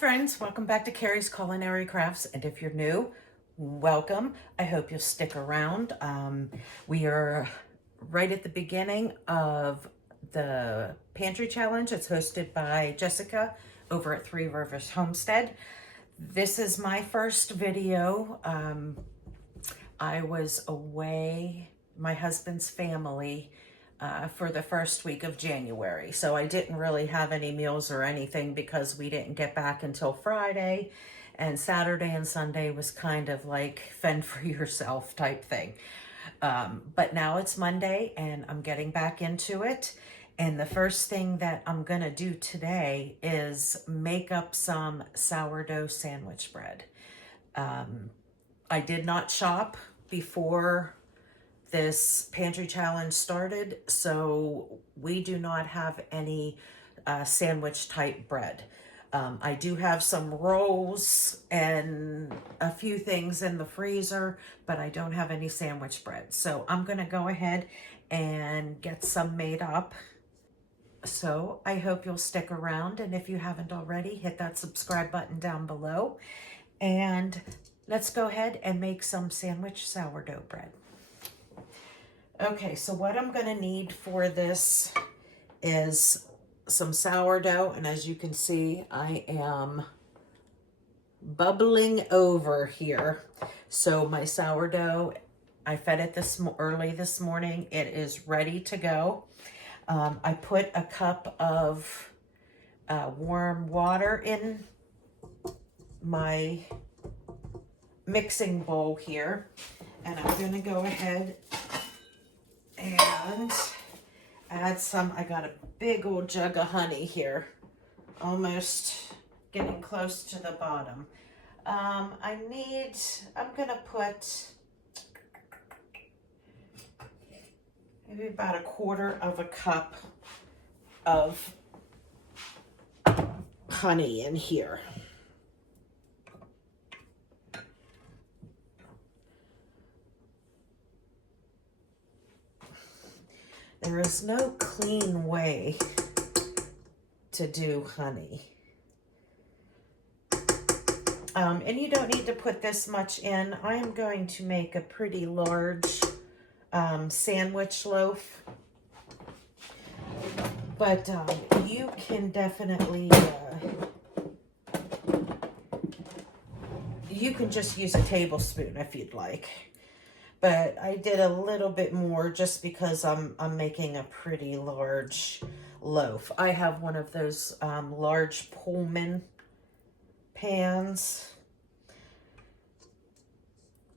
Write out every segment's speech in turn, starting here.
friends, welcome back to Carrie's Culinary Crafts, and if you're new, welcome. I hope you'll stick around. We are right at the beginning of the Pantry Challenge. It's hosted by Jessica over at Three Rivers Homestead. This is my first video. I was away, my husband's family, for the first week of January. So I didn't really have any meals or anything because we didn't get back until Friday, and Saturday and Sunday was kind of like fend for yourself type thing. But now it's Monday and I'm getting back into it. And the first thing that I'm gonna do today is make up some sourdough sandwich bread. I did not shop before this pantry challenge started, so we do not have any sandwich type bread. I do have some rolls and a few things in the freezer, but I don't have any sandwich bread. So I'm gonna go ahead and get some made up. So I hope you'll stick around, and if you haven't already, hit that subscribe button down below. And let's go ahead and make some sandwich sourdough bread. Okay, so what I'm gonna need for this is some sourdough, and as you can see, I am bubbling over here. So my sourdough, I fed it early this morning. It is ready to go. I put a cup of warm water in my mixing bowl here, and I'm gonna go ahead and add some. I got a big old jug of honey here, almost getting close to the bottom. I'm gonna put maybe about a quarter of a cup of honey in here. There is no clean way to do honey. And you don't need to put this much in. I am going to make a pretty large sandwich loaf. But you can definitely, you can just use a tablespoon if you'd like. But I did a little bit more just because I'm making a pretty large loaf. I have one of those large Pullman pans.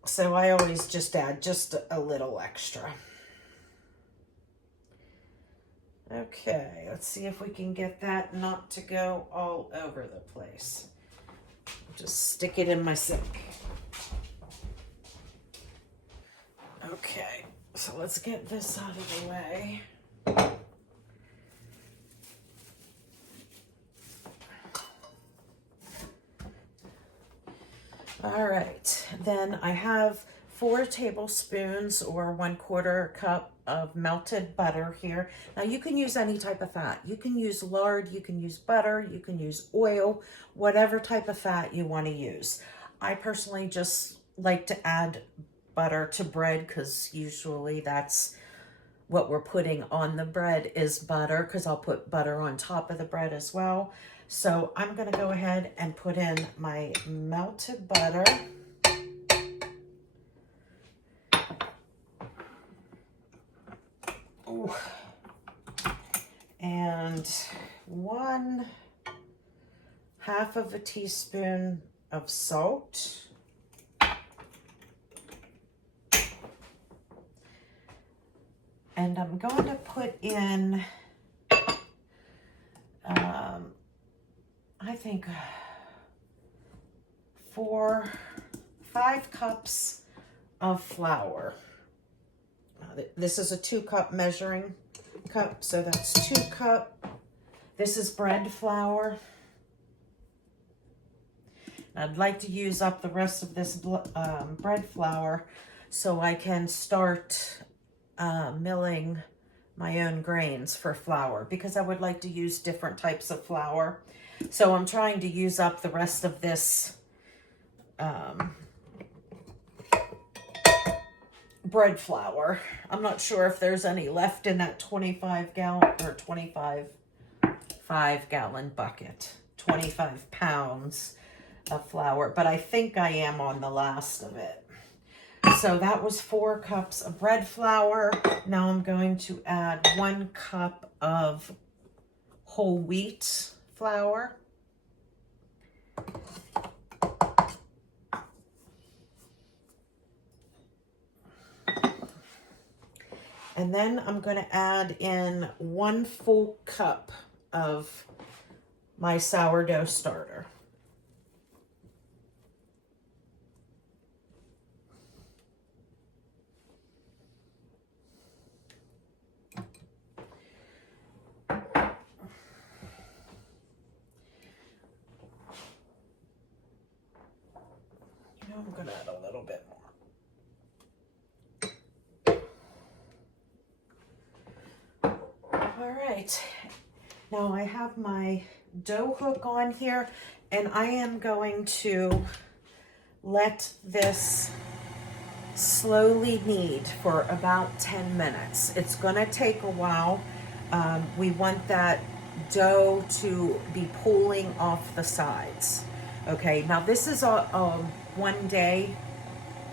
So I always just add just a little extra. Okay, let's see if we can get that not to go all over the place. Just stick it in my sink. Okay, so let's get this out of the way. All right, then I have 4 tablespoons or 1/4 cup of melted butter here. Now you can use any type of fat. You can use lard, you can use butter, you can use oil, whatever type of fat you want to use. I personally just like to add butter to bread because usually that's what we're putting on the bread is butter, because I'll put butter on top of the bread as well. So I'm going to go ahead and put in my melted butter. Ooh. And 1/2 of a teaspoon of salt. And I'm going to put in, I think 5 cups of flour. This is a 2-cup measuring cup, so that's 2 cups. This is bread flour. I'd like to use up the rest of this bread flour so I can start milling my own grains for flour, because I would like to use different types of flour. So I'm trying to use up the rest of this bread flour. I'm not sure if there's any left in that 25 gallon or 5 gallon bucket. 25 pounds of flour, but I think I am on the last of it. So that was 4 cups of bread flour. Now I'm going to add 1 cup of whole wheat flour. And then I'm going to add in 1 full cup of my sourdough starter. I'm going to add a little bit more. All right. Now I have my dough hook on here, and I am going to let this slowly knead for about 10 minutes. It's going to take a while. We want that dough to be pulling off the sides. Okay, now this is a 1-day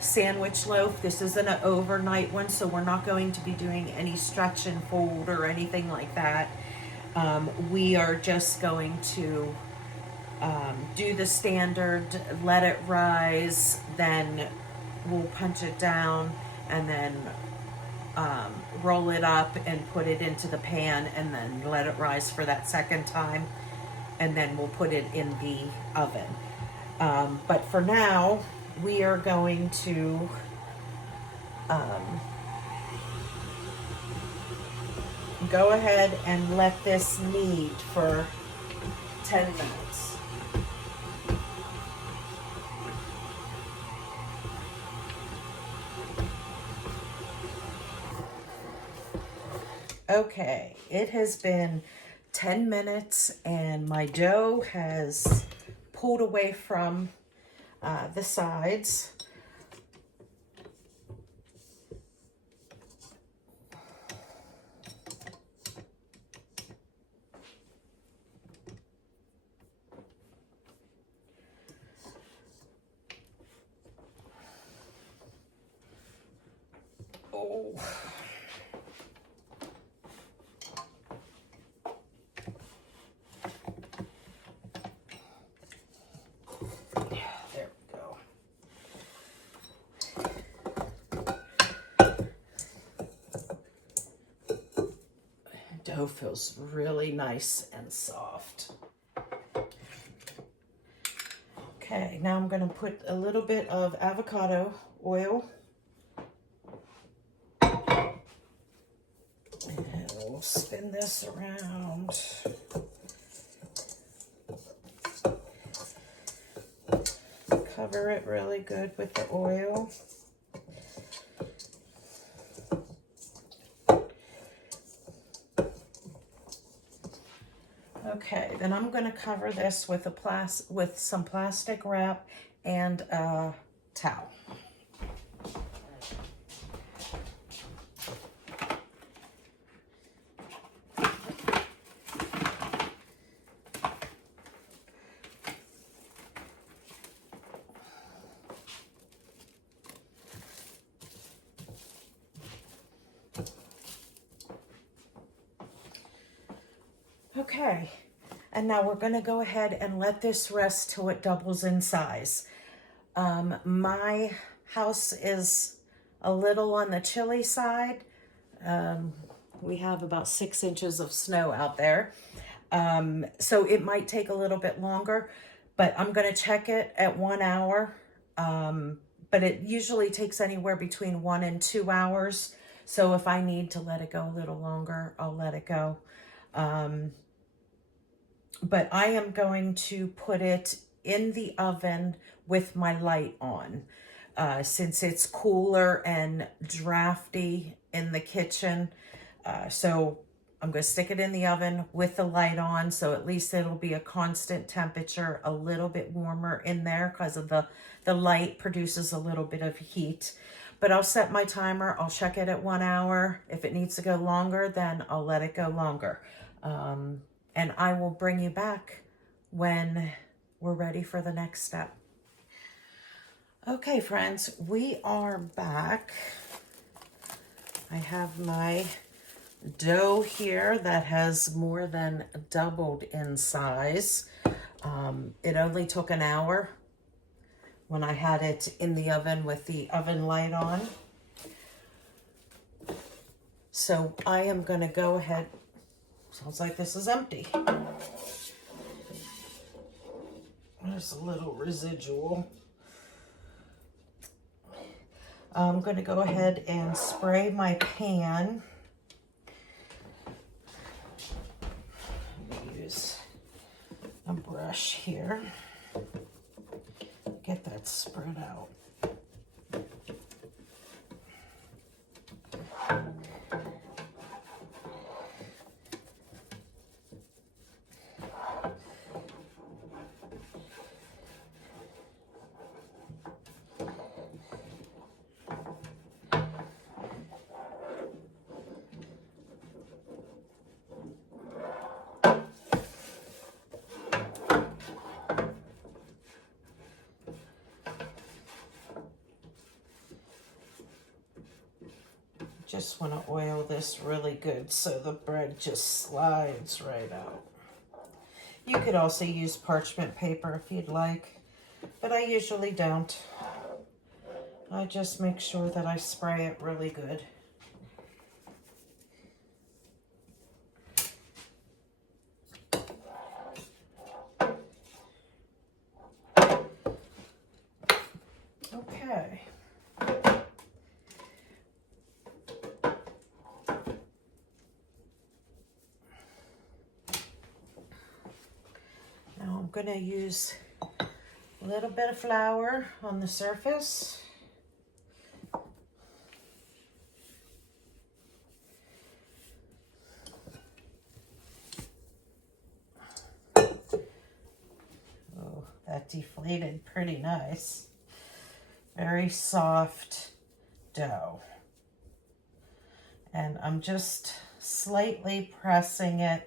sandwich loaf. This isn't an overnight one, so we're not going to be doing any stretch and fold or anything like that. We are just going to do the standard, let it rise, then we'll punch it down, and then roll it up and put it into the pan, and then let it rise for that second time, and then we'll put it in the oven. But for now, we are going to go ahead and let this knead for 10 minutes. Okay, it has been 10 minutes and my dough has pulled away from the sides. Oh. There we go. Dough feels really nice and soft. Okay, now I'm going to put a little bit of avocado oil. And we'll spin this around. Cover it really good with the oil. Okay, then I'm going to cover this with with some plastic wrap and a towel. Okay, and now we're going to go ahead and let this rest till it doubles in size. My house is a little on the chilly side. We have about 6 inches of snow out there. So it might take a little bit longer, but I'm going to check it at 1 hour. But it usually takes anywhere between 1 and 2 hours. So if I need to let it go a little longer, I'll let it go. But I am going to put it in the oven with my light on. Since it's cooler and drafty in the kitchen. So I'm going to stick it in the oven with the light on, so at least it'll be a constant temperature, a little bit warmer in there because of the light produces a little bit of heat. But I'll set my timer. I'll check it at 1 hour. If it needs to go longer, then I'll let it go longer. And I will bring you back when we're ready for the next step. Okay, friends, we are back. I have my dough here that has more than doubled in size. It only took an hour when I had it in the oven with the oven light on. So I am going to go ahead. Sounds like this is empty. There's a little residual. I'm going to go ahead and spray my pan. Use a brush here. Get that spread out. Just want to oil this really good so the bread just slides right out. You could also use parchment paper if you'd like, but I usually don't. I just make sure that I spray it really good. Okay. Now I'm going to use a little bit of flour on the surface. Oh, that deflated pretty nice. Very soft dough. And I'm just slightly pressing it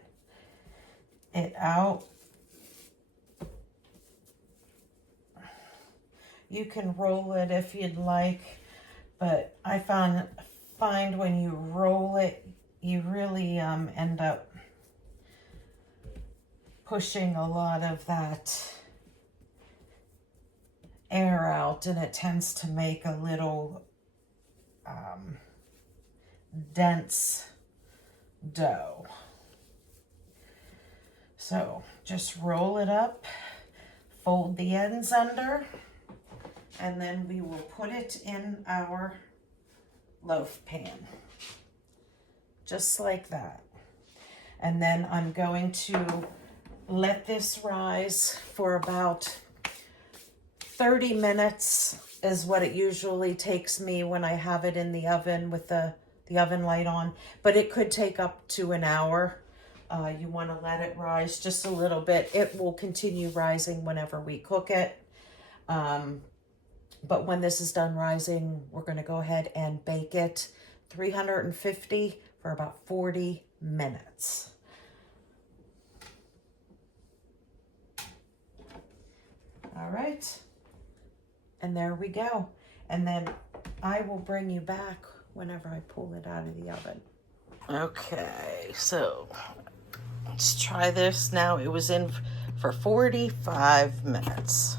out. You can roll it if you'd like, but I find when you roll it, you really end up pushing a lot of that air out, and it tends to make a little dense dough. So just roll it up, fold the ends under, and then we will put it in our loaf pan, just like that. And then I'm going to let this rise for about 30 minutes is what it usually takes me when I have it in the oven with the oven light on, but it could take up to an hour. You want to let it rise just a little bit. It will continue rising whenever we cook it. But when this is done rising, we're going to go ahead and bake it 350 for about 40 minutes. All right. And there we go. And then I will bring you back whenever I pull it out of the oven. Okay, so let's try this now. It was in for 45 minutes.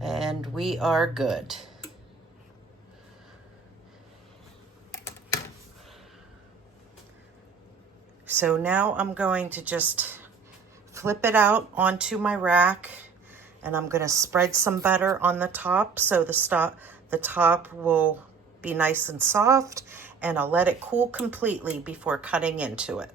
And we are good. So now I'm going to just flip it out onto my rack, and I'm going to spread some butter on the top so the top will be nice and soft, and I'll let it cool completely before cutting into it.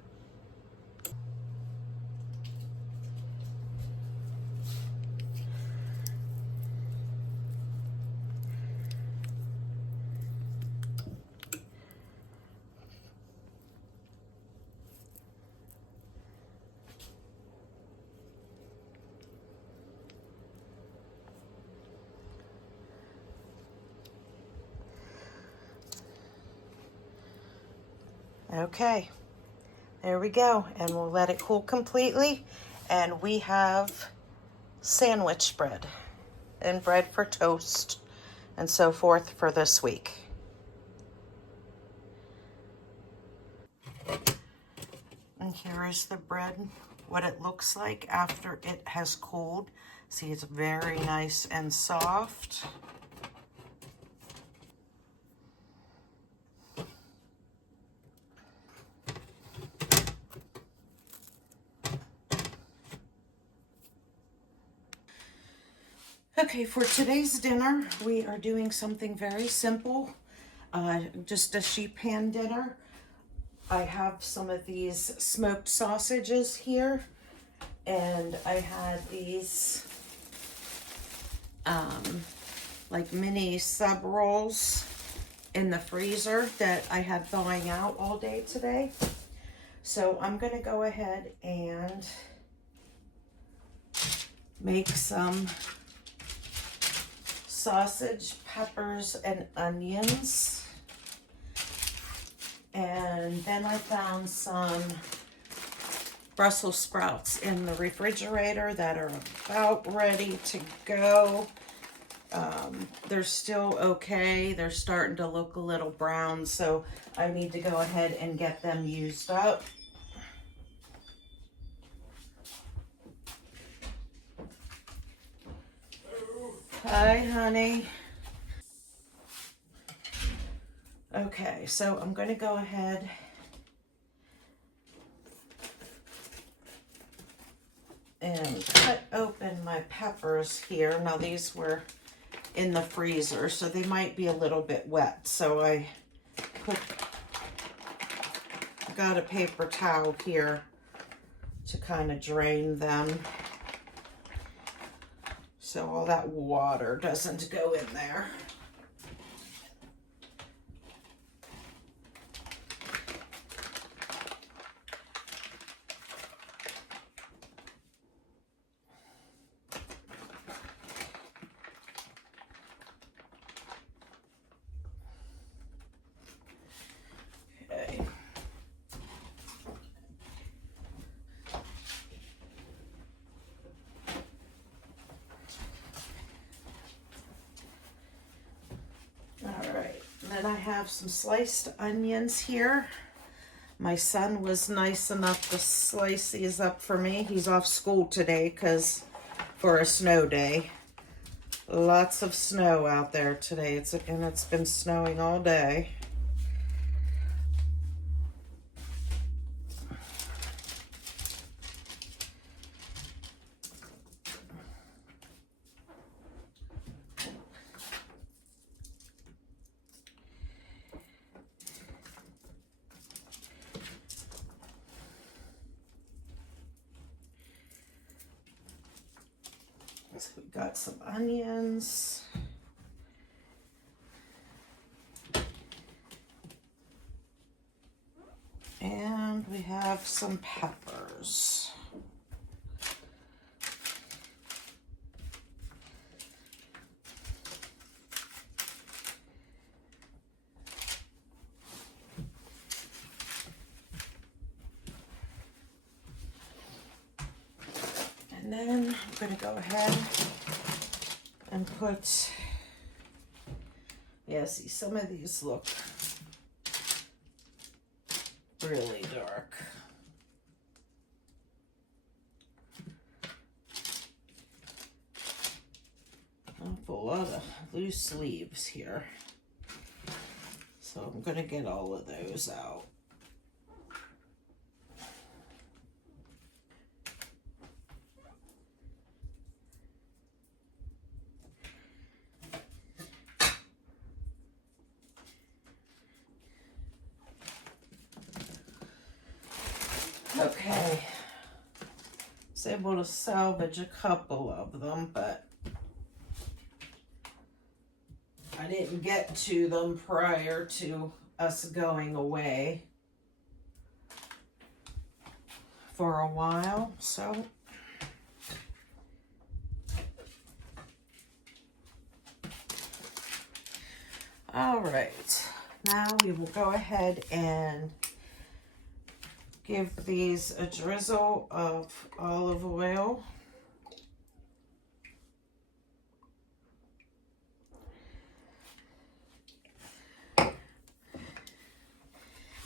Okay, there we go. And we'll let it cool completely. And we have sandwich bread and bread for toast and so forth for this week. And here is the bread, what it looks like after it has cooled. See, it's very nice and soft. Okay, for today's dinner, we are doing something very simple, just a sheet pan dinner. I have some of these smoked sausages here, and I had these like mini sub rolls in the freezer that I had thawing out all day today. So I'm going to go ahead and make some sausage, peppers, and onions. And then I found some Brussels sprouts in the refrigerator that are about ready to go. They're still okay. They're starting to look a little brown, so I need to go ahead and get them used up. Hi, honey. Okay, so I'm going to go ahead and cut open my peppers here. Now these were in the freezer, so they might be a little bit wet. So I got a paper towel here to kind of drain them so all that water doesn't go in there. Okay. All right, then I have some sliced onions here. My son was nice enough to slice these up for me. He's off school today because for a snow day. Lots of snow out there today. It's been snowing all day. So we've got some onions. And we have some peppers. And then I'm going to go ahead and put, see, some of these look really dark. A lot of loose leaves here. So I'm going to get all of those out. Okay, I was able to salvage a couple of them, but I didn't get to them prior to us going away for a while, so all right, now we will go ahead and give these a drizzle of olive oil.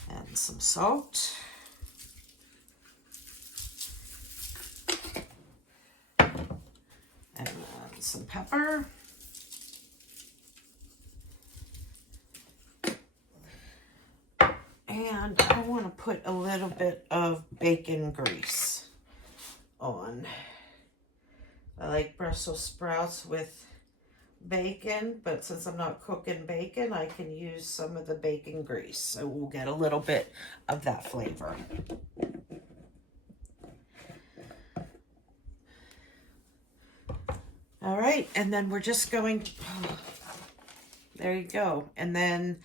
And some salt. And some pepper. And I want to put a little bit of bacon grease on. I like Brussels sprouts with bacon, but since I'm not cooking bacon, I can use some of the bacon grease. So we'll get a little bit of that flavor. All right, and then we're just going to, there you go. And then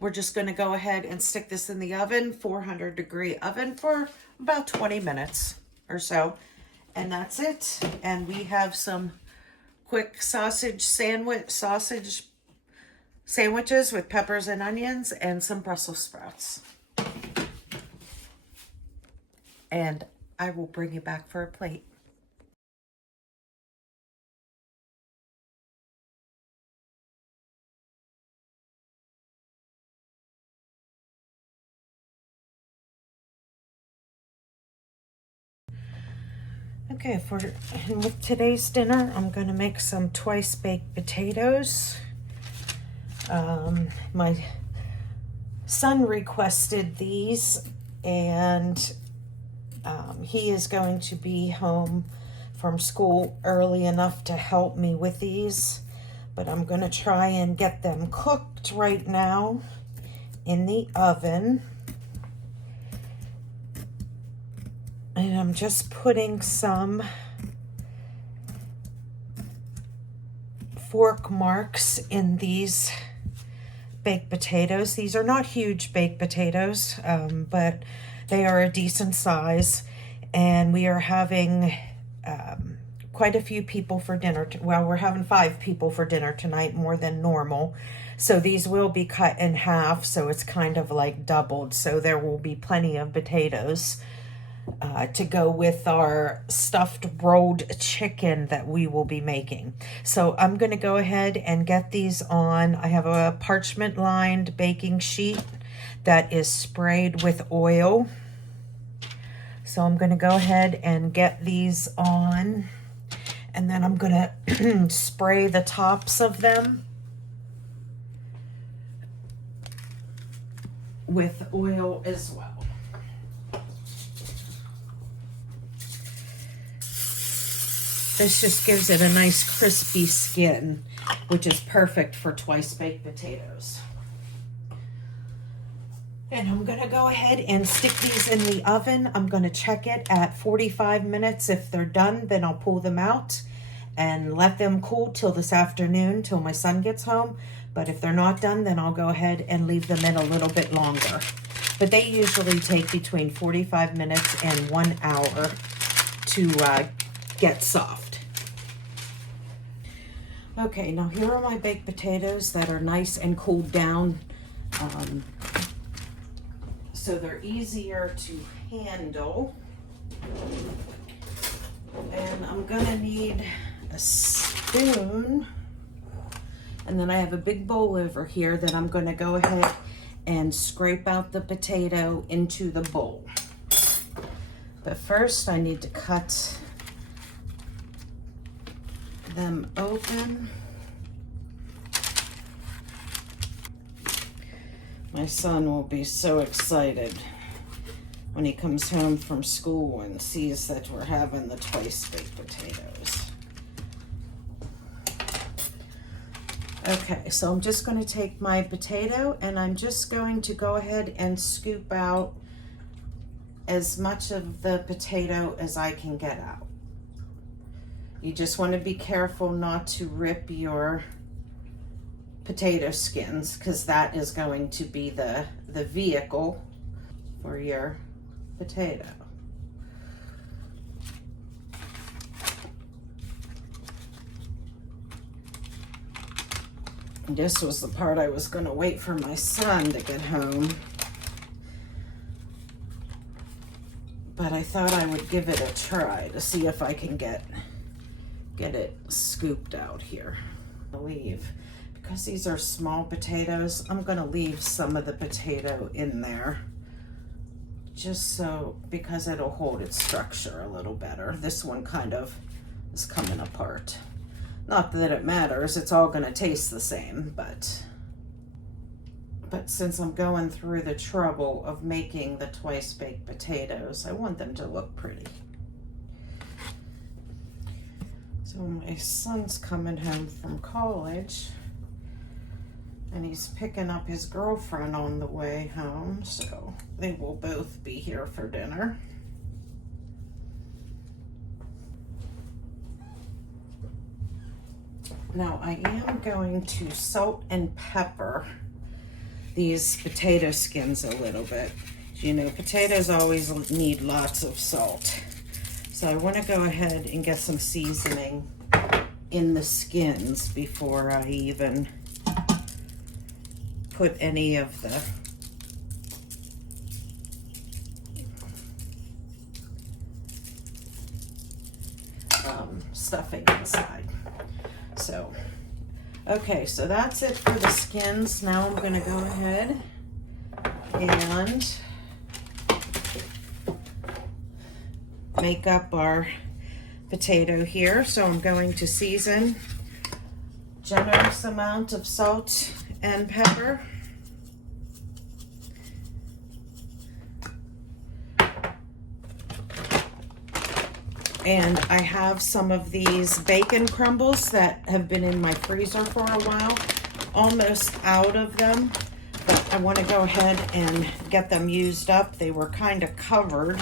we're just going to go ahead and stick this in the oven, 400-degree oven, for about 20 minutes or so. And that's it. And we have some quick sausage sandwiches with peppers and onions and some Brussels sprouts. And I will bring you back for a plate. Okay, with today's dinner, I'm going to make some twice baked potatoes. My son requested these, and he is going to be home from school early enough to help me with these, but I'm going to try and get them cooked right now in the oven. And I'm just putting some fork marks in these baked potatoes. These are not huge baked potatoes, but they are a decent size. And we are having quite a few people for dinner. Well, we're having 5 people for dinner tonight, more than normal. So these will be cut in half, so it's kind of like doubled. So there will be plenty of potatoes to go with our stuffed rolled chicken that we will be making. So I'm going to go ahead and get these on. I have a parchment lined baking sheet that is sprayed with oil. So I'm going to go ahead and get these on, and then I'm going to spray the tops of them with oil as well. This just gives it a nice crispy skin, which is perfect for twice baked potatoes. And I'm going to go ahead and stick these in the oven. I'm going to check it at 45 minutes. If they're done, then I'll pull them out and let them cool till this afternoon, till my son gets home. But if they're not done, then I'll go ahead and leave them in a little bit longer. But they usually take between 45 minutes and 1 hour to get soft. Okay, now here are my baked potatoes that are nice and cooled down. So they're easier to handle. And I'm gonna need a spoon. And then I have a big bowl over here that I'm gonna go ahead and scrape out the potato into the bowl. But first I need to cut them open. My son will be so excited when he comes home from school and sees that we're having the twice baked potatoes. Okay, so I'm just going to take my potato and I'm just going to go ahead and scoop out as much of the potato as I can get out. You just want to be careful not to rip your potato skins, because that is going to be the vehicle for your potato. And this was the part I was going to wait for my son to get home. but I thought I would give it a try to see if I can get it scooped out here. Because these are small potatoes, I'm gonna leave some of the potato in there just so, because it'll hold its structure a little better. This one kind of is coming apart. Not that it matters, it's all gonna taste the same, but since I'm going through the trouble of making the twice baked potatoes, I want them to look pretty. So my son's coming home from college and he's picking up his girlfriend on the way home, so they will both be here for dinner. Now I am going to salt and pepper these potato skins a little bit. You know, potatoes always need lots of salt. So I want to go ahead and get some seasoning in the skins before I even put any of the stuffing inside. So, okay, so that's it for the skins. Now I'm going to go ahead and make up our potato here. So I'm going to season generous amount of salt and pepper. And I have some of these bacon crumbles that have been in my freezer for a while, almost out of them, but I want to go ahead and get them used up. They were kind of covered,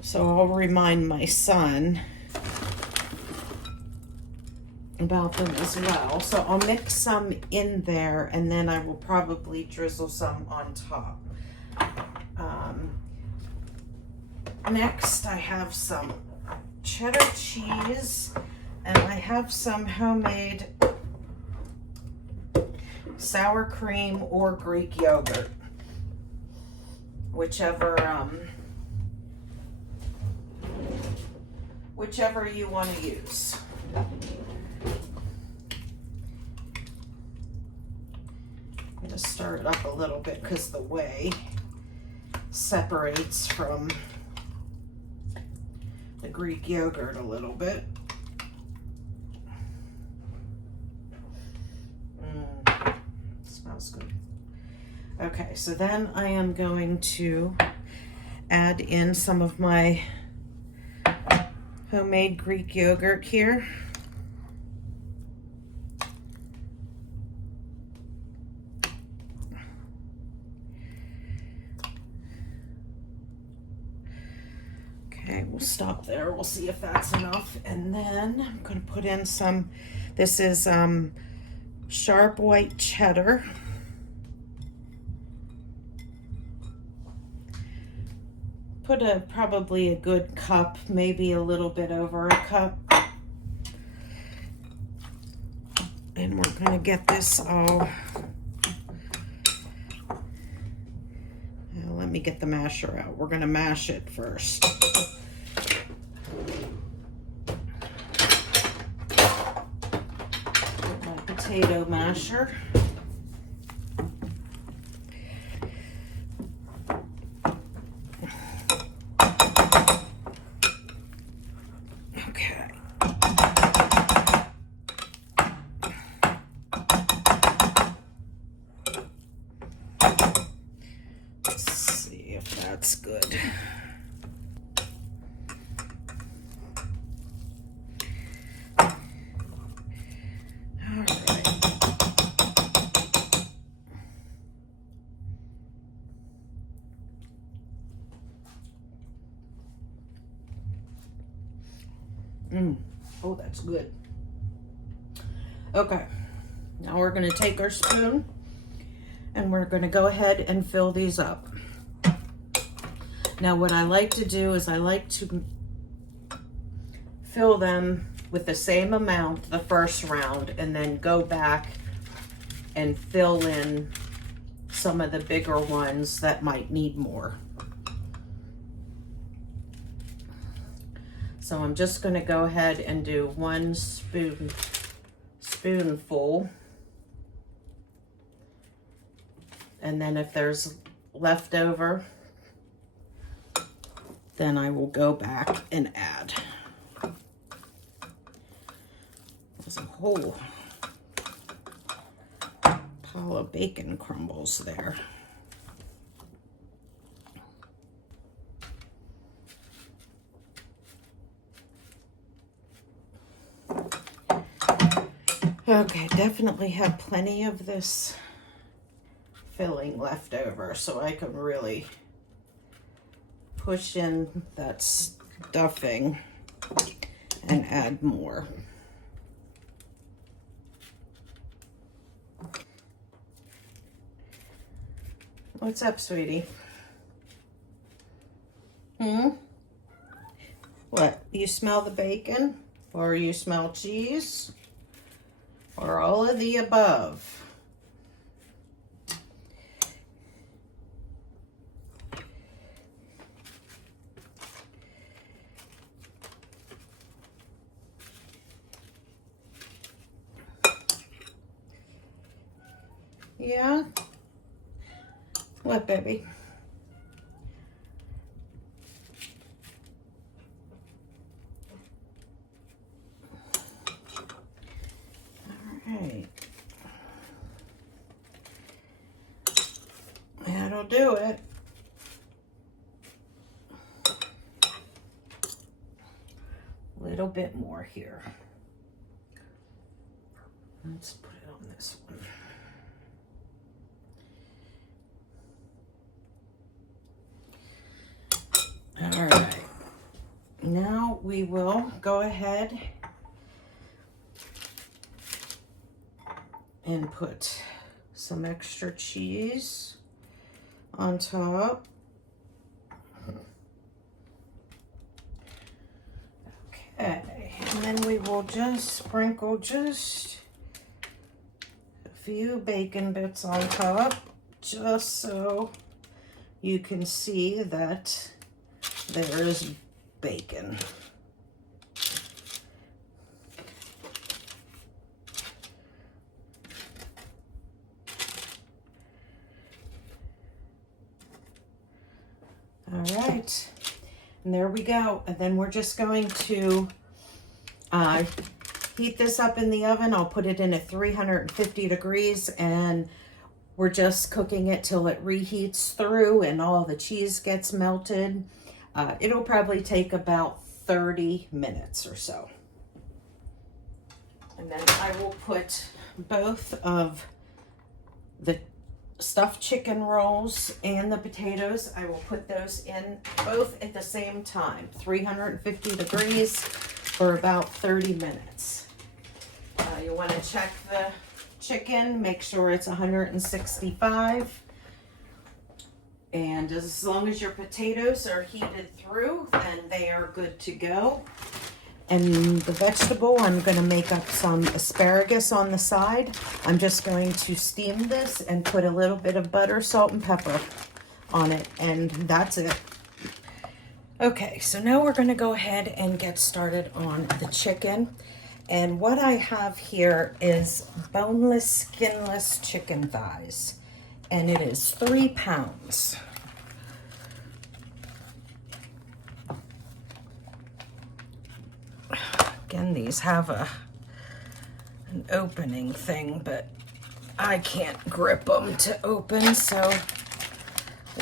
so I'll remind my son about them as well. So I'll mix some in there and then I will probably drizzle some on top. Next I have some cheddar cheese and I have some homemade sour cream or Greek yogurt, whichever you want to use. I'm going to stir it up a little bit because the whey separates from the Greek yogurt a little bit. Smells good. Okay, so then I am going to add in some of my homemade Greek yogurt here. Okay, we'll stop there. We'll see if that's enough. And then I'm going to put in some, this is sharp white cheddar. Put probably a good cup, maybe a little bit over a cup. And we're going to get this all, let me get the masher out. We're going to mash it first. Get my potato masher. That's good. All right. Oh, that's good. Okay. Now we're going to take our spoon and we're going to go ahead and fill these up. Now what I like to do is I like to fill them with the same amount the first round and then go back and fill in some of the bigger ones that might need more. So I'm just going to go ahead and do 1 spoonful. And then if there's leftover, then I will go back and add. There's a whole pile of bacon crumbles there. Okay, definitely have plenty of this filling left over, so I can really push in that stuffing and add more. What's up, sweetie? What? You smell the bacon? Or you smell cheese? Or all of the above? Yeah? What, baby? Alright. That'll do it. A little bit more here. Let's put it on this one. All right, now we will go ahead and put some extra cheese on top. Okay, and then we will just sprinkle just a few bacon bits on top, just so you can see that there is bacon. All right, and there we go. And then we're just going to heat this up in the oven. I'll put it in at 350 degrees, and we're just cooking it till it reheats through and all the cheese gets melted. It'll probably take about 30 minutes or so. And then I will put both of the stuffed chicken rolls and the potatoes, I will put those in both at the same time, 350 degrees for about 30 minutes. You want to check the chicken, make sure it's 165. And as long as your potatoes are heated through, then they are good to go. And the vegetable, I'm going to make up some asparagus on the side. I'm just going to steam this and put a little bit of butter, salt, and pepper on it, and that's it. Okay, so now we're going to go ahead and get started on the chicken. And what I have here is boneless, skinless chicken thighs, and it is 3 pounds. Again, these have an opening thing, but I can't grip them to open, so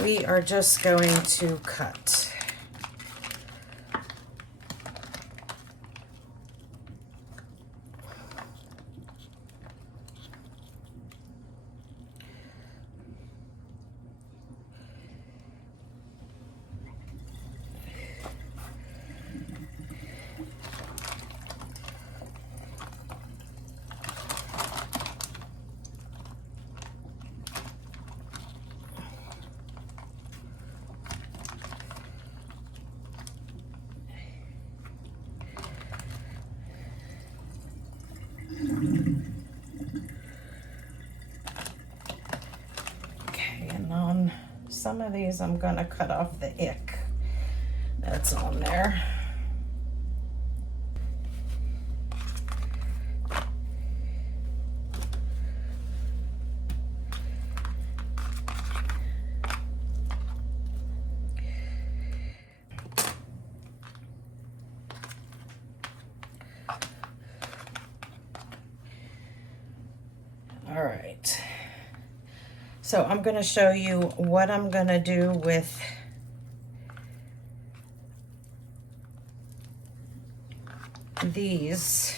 we are just going to cut. Some of these I'm gonna cut off the ick that's on there. All right. So I'm going to show you what I'm going to do with these.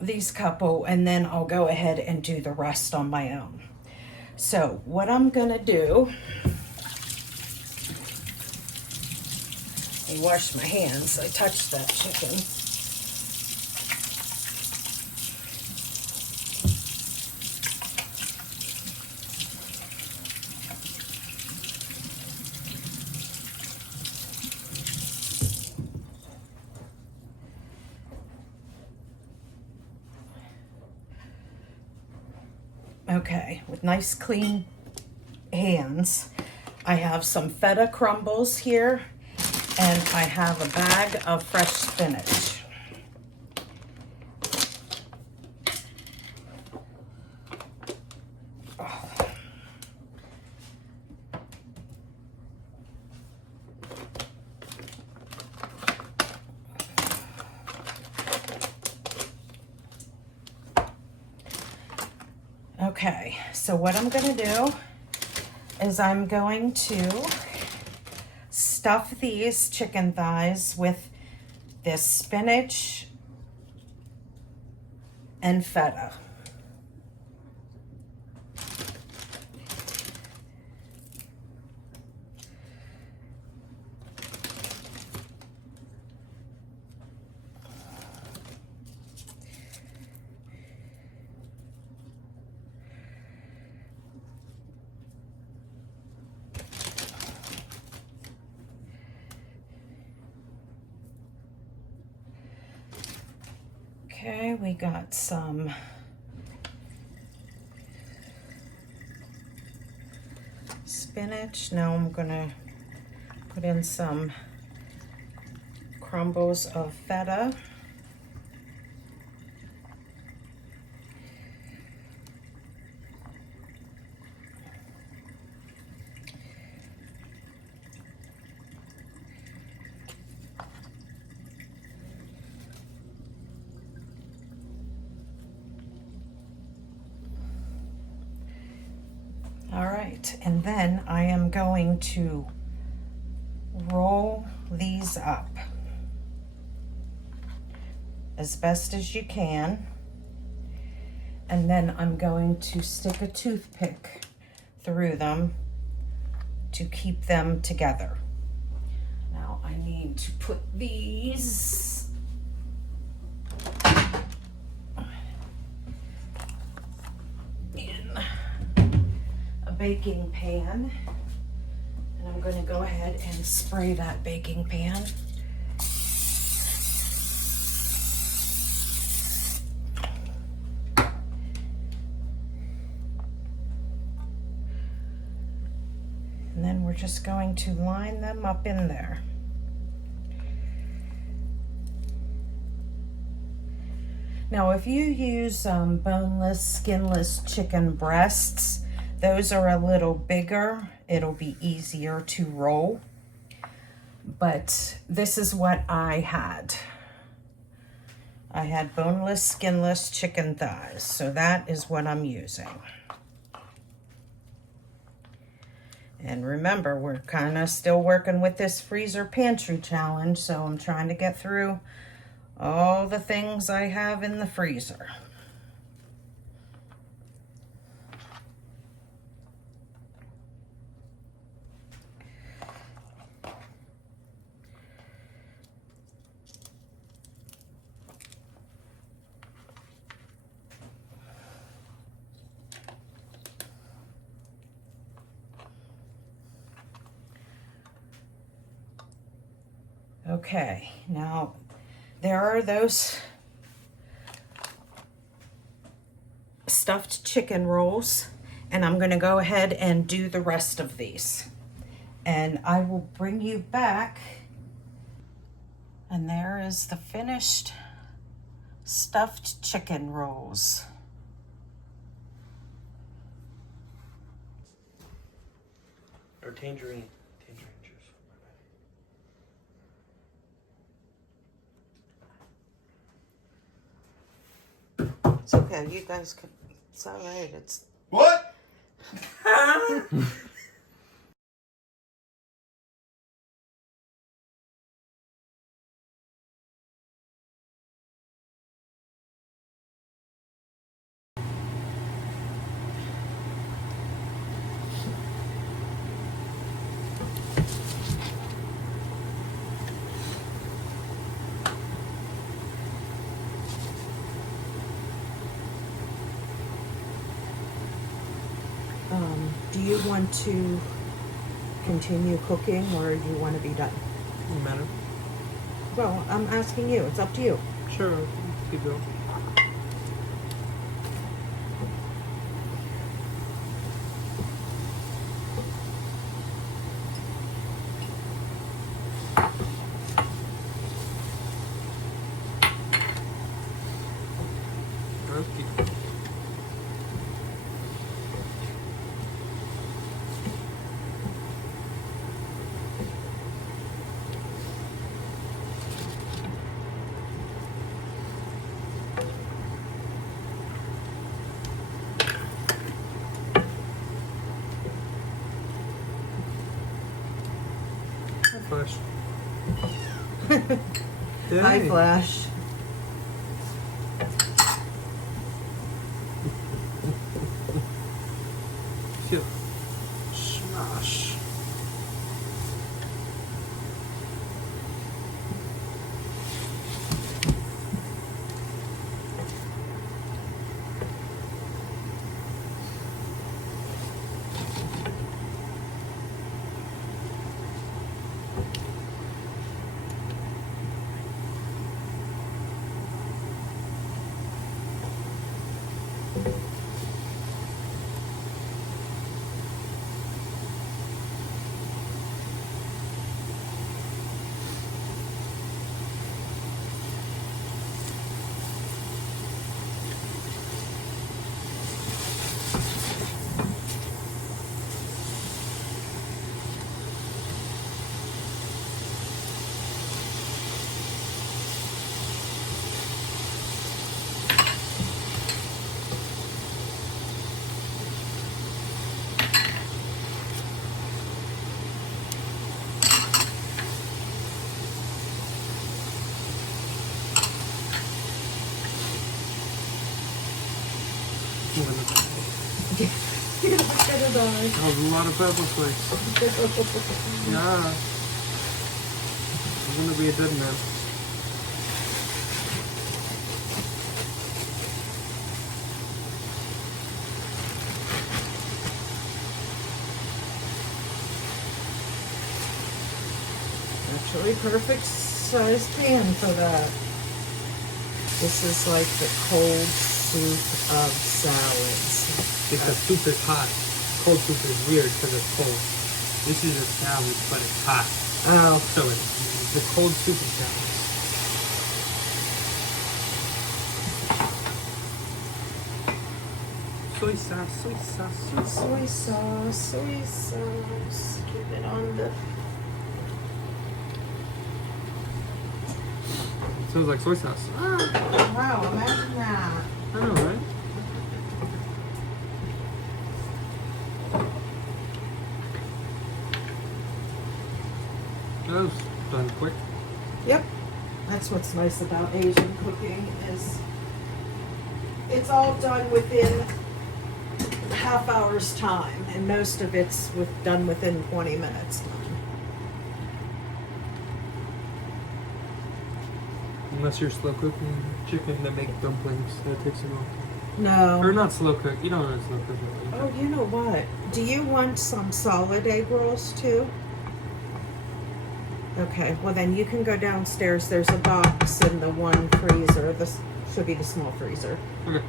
These couple, and then I'll go ahead and do the rest on my own. So what I'm gonna do, I wash my hands, I touched that chicken. Okay, with nice clean hands, I have some feta crumbles here, and I have a bag of fresh spinach. Okay, so what I'm gonna do is I'm going to stuff these chicken thighs with this spinach and feta. Okay, we got some spinach. Now I'm gonna put in some crumbles of feta. All right, and then I am going to roll these up as best as you can. And then I'm going to stick a toothpick through them to keep them together. Now I need to put these in a baking pan. And I'm going to go ahead and spray that baking pan. And then we're just going to line them up in there. Now, if you use boneless, skinless chicken breasts, those are a little bigger. It'll be easier to roll. But this is what I had. I had boneless, skinless chicken thighs. So that is what I'm using. And remember, we're kind of still working with this freezer pantry challenge, so I'm trying to get through all the things I have in the freezer. Okay, now there are those stuffed chicken rolls, and I'm going to go ahead and do the rest of these. And I will bring you back. And there is the finished stuffed chicken rolls. Or tangerine. Tangerine juice. It's okay. You guys can. It's all right. It's. What? Do you want to continue cooking, or do you want to be done? Doesn't matter. Well, I'm asking you. It's up to you. Sure. Keep going. Flash. Hi, Flash. Smash. You're not gonna die. That was a lot of pepper flakes. Yeah. I'm gonna be a dead man. Actually, perfect size pan for that. This is like the cold soup of salads. Because soup is hot. Cold soup is weird because it's cold. This is a salad, but it's hot. Oh. So it's the cold soup of salads. Soy sauce, soy sauce, soy sauce. Soy sauce, soy sauce. Keep it on the. It smells like soy sauce. Wow, imagine that. I know, right? That was done quick. Yep. That's what's nice about Asian cooking is it's all done within half hour's time, and most of it's done within 20 minutes time. Unless you're slow cooking chicken that make dumplings, that takes a long time. No. Or not slow cook. You don't know slow cooking. Oh, you know what? Do you want some solid egg rolls too? Okay, well then you can go downstairs. There's a box in the one freezer. This should be the small freezer. Okay.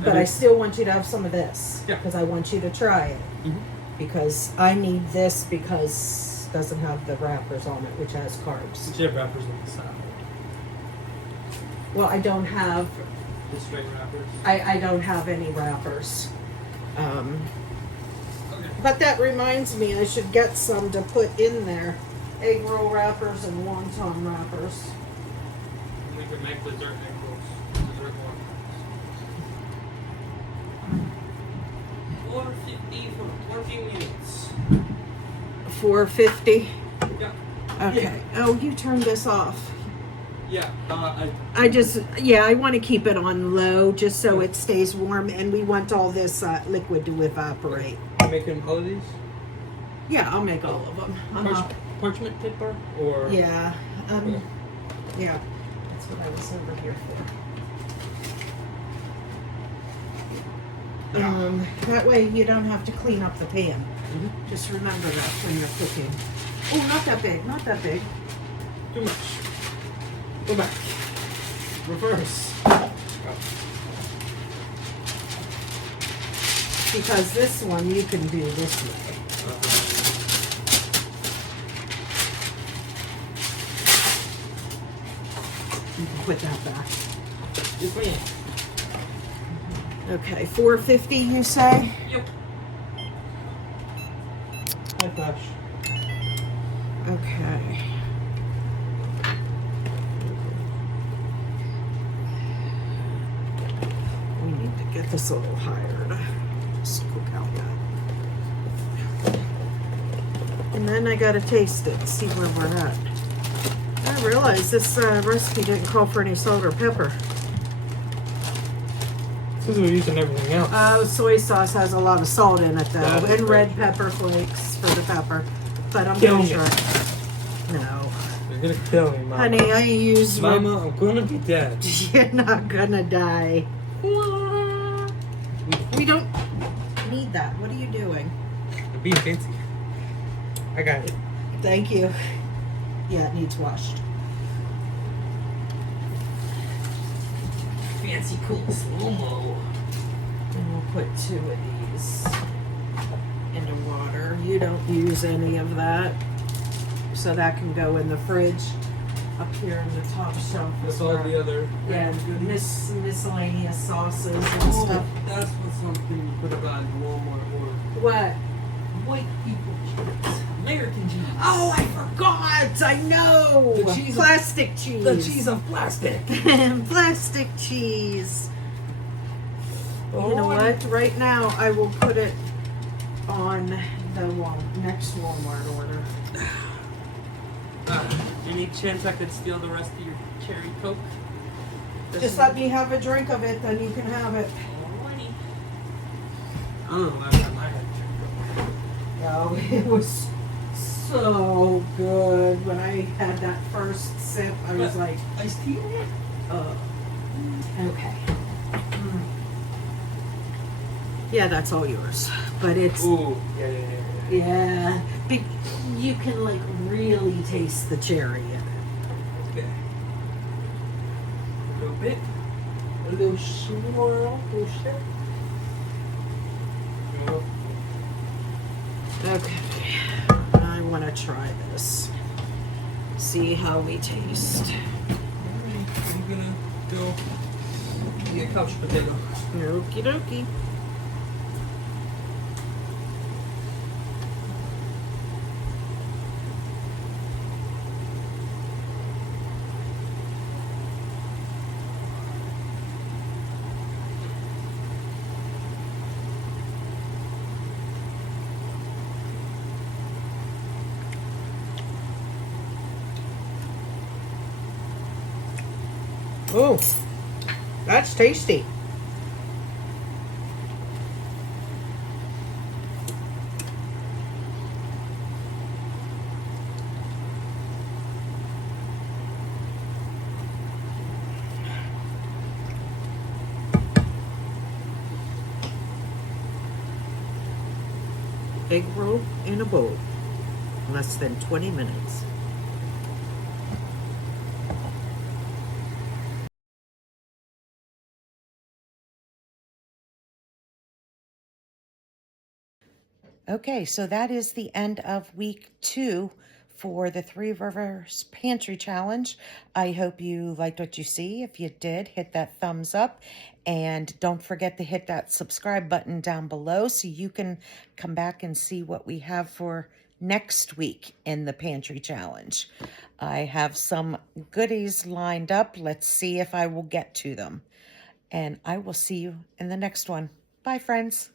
But I still want you to have some of this. Yeah. Because I want you to try it. Mm-hmm. Because I need this because it doesn't have the wrappers on it, which has carbs. Did you have wrappers on the side? Well, I don't have. The straight wrappers? I don't have any wrappers. Okay. But that reminds me, I should get some to put in there. Egg roll wrappers and wonton wrappers. And we can make dessert egg rolls. Dessert one. 450 for 20 minutes. 450. Yeah. Okay. Yeah. Oh, you turned this off. Yeah. I want to keep it on low just so it stays warm, and we want all this liquid to evaporate. You making all of these? Yeah, I'll make all of them. Parchment paper or? Yeah. Okay. Yeah. That's what I was over here for. That way you don't have to clean up the pan. Mm-hmm. Just remember that when you're cooking. Oh, not that big, not that big. Too much. Go back. Reverse. Because this one you can do this way. You can put that back. Yes, ma'am. Okay, 450 you say? Yep. High flash. Okay. We need to get this a little higher to just cook out that. And then I gotta taste it, see where we're at. I realize this recipe didn't call for any salt or pepper. Because we're using everything else. Soy sauce has a lot of salt in it though, That is and very red true. pepper flakes for the pepper. But I'm Kill pretty me. sure. No. You're gonna kill me, Mama. Honey, I use Mama, I'm gonna be dead. You're not gonna die. We don't need that. What are you doing? I'm being fancy. I got it. Thank you. Yeah, it needs washed. Fancy cool slow-mo. And we'll put 2 of these into water. You don't use any of that. So that can go in the fridge up here in the top shelf. That's all the other. Yeah, miscellaneous sauces and stuff. That's what something you put about in Walmart or What? white people cheese. American cheese. Oh, I forgot! I know! The cheese of- plastic cheese. The cheese of plastic. Plastic cheese. You know what? Right now, I will put it on the next Walmart order. Any chance I could steal the rest of your cherry Coke? Just let me have a drink of it, then you can have it. Alrighty. I don't know last time I had cherry Oh, it was so good. When I had that first sip, I was But- like, Iced tea? okay. Yeah, that's all yours. But it's, Ooh, yeah. you can like really taste the cherry in it. Okay. A little bit. A little swirl. A little shake. Okay, I want to try this. See how we taste. I'm gonna go get a couch potato. Okie dokie. Oh, that's tasty. Egg roll in a bowl. Less than 20 minutes. Okay, so that is the end of week 2 for the Three Rivers Pantry Challenge. I hope you liked what you see. If you did, hit that thumbs up. And don't forget to hit that subscribe button down below so you can come back and see what we have for next week in the Pantry Challenge. I have some goodies lined up. Let's see if I will get to them. And I will see you in the next one. Bye, friends.